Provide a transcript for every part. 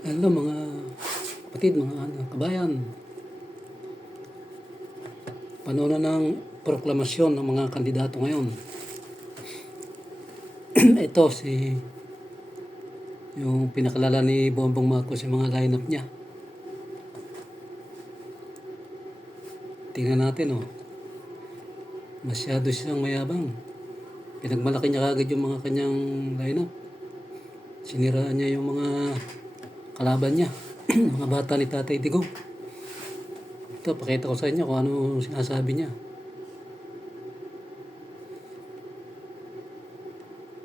Hello mga kapatid, mga kabayan. Panahon na ng proklamasyon ng mga kandidato ngayon. Ito si yung pinakalala ni Bongbong Marcos yung mga lineup niya. Tingnan natin oh. Masyado siyang mayabang. Pinagmalaki niya kagad yung mga kanyang lineup. Siniraan niya yung mga kalaban niya. mga bata ni Tatay Digong. Ito, pakita ko sa inyo kung ano sinasabi niya.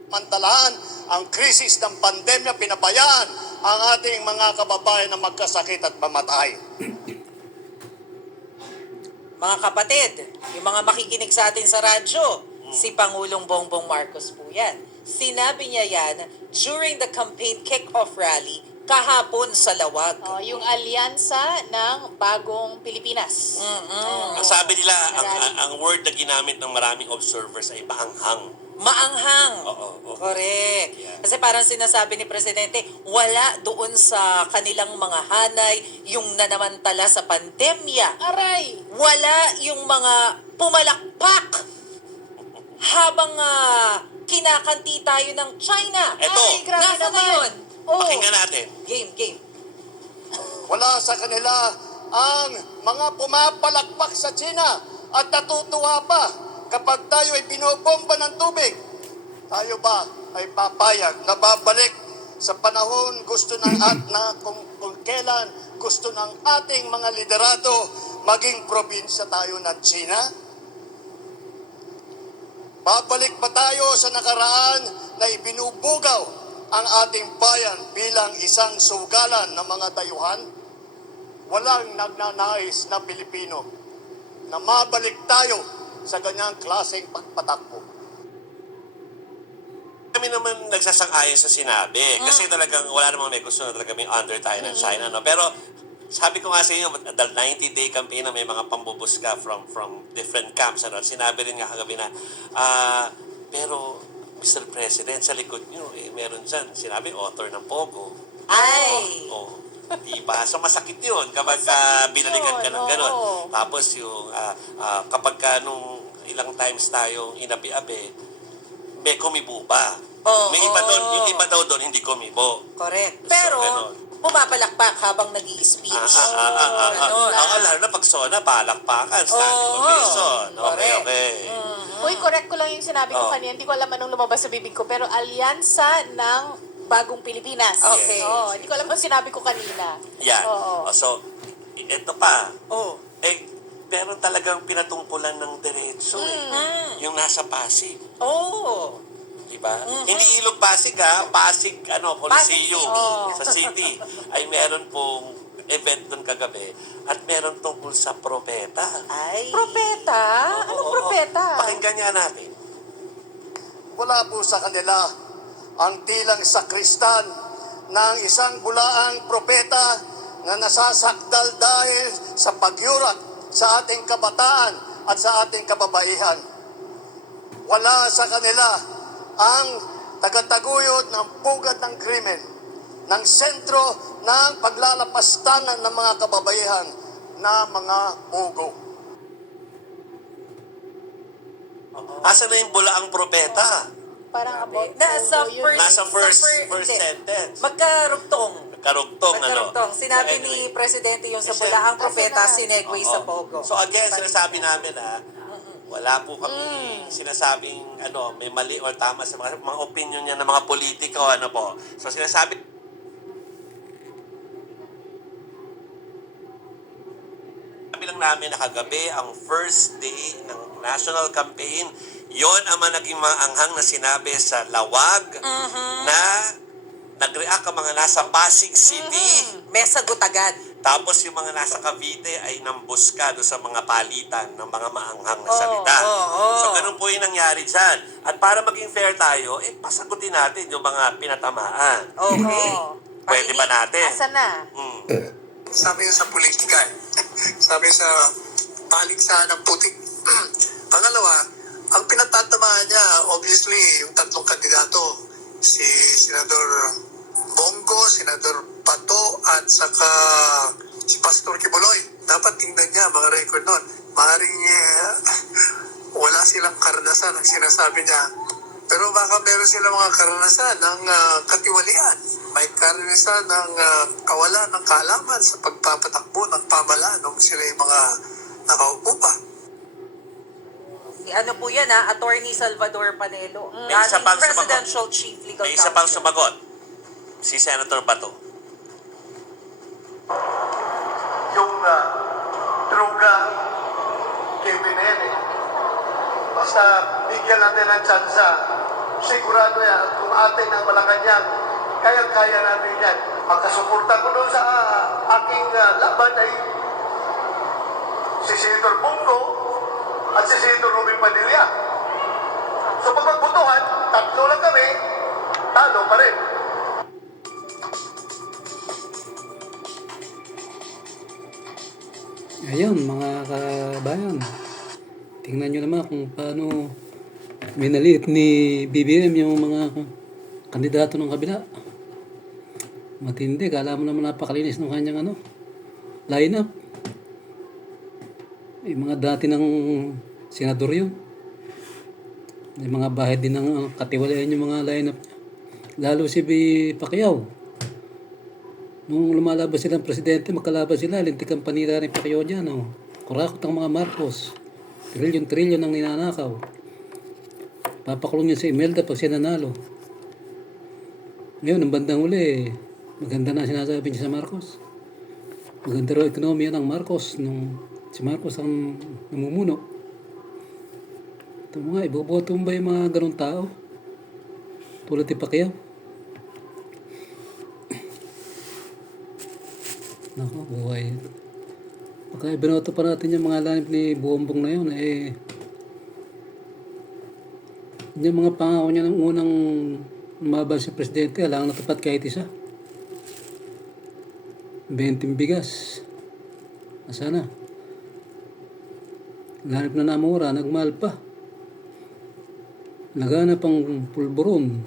Mantalaan ang krisis ng pandemya, pinabayaan ang ating mga kababayan na magkasakit at mamatay. Mga kapatid, yung mga makikinig sa atin sa radyo, si Pangulong Bongbong Marcos po yan. Sinabi niya yan during the campaign kick-off rally kahapon sa Lawag. Oh, yung alyansa ng bagong Pilipinas. Mm-mm. Ang sabi nila, ang, ang, ang word na ginamit ng maraming observers ay maanghang. Maanghang. Oo, oo. Correct. Yeah. Kasi parang sinasabi ni Presidente, wala doon sa kanilang mga hanay yung nanamantala sa pandemya. Aray! Wala yung mga pumalakpak habang ah, kinakanti tayo ng China. Eto. Ay, grabe Nasa na naman. yun? Oh, Pakinggan natin. Game, game. Wala sa kanila ang mga pumapalakpak sa China at natutuwa pa kapag tayo ay binobomba ng tubig. Tayo ba ay papayag na babalik sa panahon gusto ng at na kung, kung kailan gusto ng ating mga liderato maging probinsya tayo ng China? Babalik ba tayo sa nakaraan na ibinubugaw ang ating bayan bilang isang sugalan ng mga dayuhan? Walang nagnanais na Pilipino na mabalik tayo sa ganyang klaseng pagpatakbo. Kami naman nagsasang-ayon sa sinabi. Kasi talagang wala namang may gusto na talaga may under tayo ng China. No? Pero sabi ko nga sa inyo, the 90-day campaign na may mga pambubuska from from different camps. Ano? Sinabi rin nga kagabi na, ah, pero Mr. President, sa likod nyo, eh, meron dyan, sinabi, author ng Pogo. Ay! Oh, di ba? So masakit yun kapag uh, binalikan ka ng ganon. oo. Tapos yung ah, ah, kapag ka nung ilang times tayong inabi-abi, may kumibo pa. Oo. may iba doon, yung iba daw doon hindi kumibo. Correct. So, Pero, ganon. pumapalakpak habang nag speech Ah, ah, ah, ah, ah, Ganon. ah. Ang lalo na pag sona, palakpakan, standing Oo. ovation. Okay, Correct. okay. Uy, correct ko lang yung sinabi ko Oh. kanina. Hindi ko alam anong lumabas sa bibig ko. Pero alyansa ng bagong Pilipinas. Okay. Oh, hindi ko alam ang sinabi ko kanina. Yan. Oo. Oh, so, ito pa. Oh. Eh, meron talagang pinatungkulan ng diretso eh. Mm. Yung nasa Pasig. Oh. Diba? Hindi Ilog Pasig ha, Pasig ano, Pasig Coliseum City. sa city ay meron pong event doon kagabi at meron tungkol sa propeta. Ay. Propeta? Oo, Anong oo, propeta? oo. Pakinggan nga natin. Wala po sa kanila ang tilang sakristan ng isang bulaang propeta na nasasakdal dahil sa pagyurak sa ating kabataan at sa ating kababaihan. Wala sa kanila ang tagataguyod ng pugad ng krimen, ng sentro ng paglalapastanan ng mga kababaihan na mga pugo. Asa na yung bulaang propeta? Parang about Nasa yun. first, Nasa first, sa fir- first hindi. sentence. Magkarugtong. Karugtong, ano? Magkarugtong. Sinabi So, anyway. ni Presidente yung sa Kasi- bulaang propeta, sinegway Oo. sa Pogo. So again, sinasabi namin ha, wala po kami Mm. sinasabing ano, may mali or tama sa mga, mga opinion niya ng mga politiko, ano po. So sinasabi Sabi lang namin na kagabi ang first day ng national campaign, yon ang mga naging mga anghang na sinabi sa lawag Mhm. na nag-react ang mga nasa Pasig City. May sagot agad. Tapos yung mga nasa Cavite ay nambuska doon sa mga palitan ng mga maanghang na Oo, salita. oo, oo. So ganun po yung nangyari dyan. At para maging fair tayo, eh pasagutin natin yung mga pinatamaan. Okay. Oo. Pwede ba natin? Asa na? Mm. sabi yun sa politika eh. sabi sa paligsahan ng putik. Pangalawa, ang pinatatamaan niya, obviously, yung tatlong kandidato, si Senador Bongo, Senador Pato, at saka si Pastor Kibuloy. Dapat tingnan niya mga record nun. Maaaring eh, wala silang karanasan ang sinasabi niya. Pero baka meron silang mga karanasan ng ah, katiwalian. May karanasan ng ah, kawalan ng kaalaman sa pagpapatakbo ng pamalaan nung sila yung mga nakaupo pa. Si ano po yan ha, Attorney Salvador Panelo. May isa pang sumagot. Presidential Chief Legal May isa pang sumagot. Si Senator Bato. yung uh, droga kay Binene. Basta bigyan natin ng tsansa. Sigurado yan, kung atin ang Malacanang, kaya-kaya natin yan. Ang kasuporta ko doon sa ah, aking ah, laban ay si Senator Bungo at si Senator Ruben Padilla. So pag magbutuhan, tatlo lang kami, talo pa rin. Ayun, mga kabayan. Tingnan nyo naman kung paano minaliit ni BBM yung mga kandidato ng kabila. Matindi. Kala mo naman napakalinis ng kanyang ano, lineup. Yung mga dati ng senador yun. May mga bahay din ng katiwalayan yung mga lineup niya. Lalo si B. Pacquiao. Nung lumalabas silang presidente, magkalaban sila, lintik ang panira ni Pacquiao dyan. Oh. Kurakot ang mga Marcos. Trillion-trillion ang ninanakaw. Papakulong yun si Imelda pag siya nanalo. Ngayon, ang bandang uli, maganda na sinasabi niya sa Marcos. Maganda raw ekonomiya ng Marcos nung si Marcos ang namumuno. Ito mga, iboboto mo ba yung mga ganong tao? Tulad ni Pacquiao? Nako, buhay. Pagka ibinoto pa natin yung mga lanip ni Buombong na yun, eh, yung mga pangako niya ng unang lumaban si Presidente, alang natupad kahit isa. 20 bigas. Asa na? Lanip na namura, nagmahal pa. Nagana pang pulburon.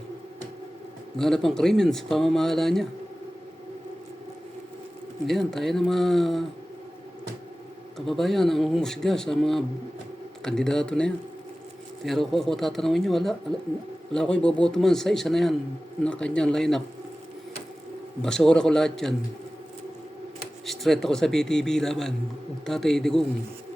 Nagana pang krimen sa pamamahala niya. Yan, tayo na mga kababayan ang humusga sa mga kandidato na yan. Pero kung ako tatanungin nyo, wala, wala, wala ko iboboto man sa isa na yan na kanyang lineup. Basura ko lahat yan. Straight ako sa BTV laban. Tatay Digong.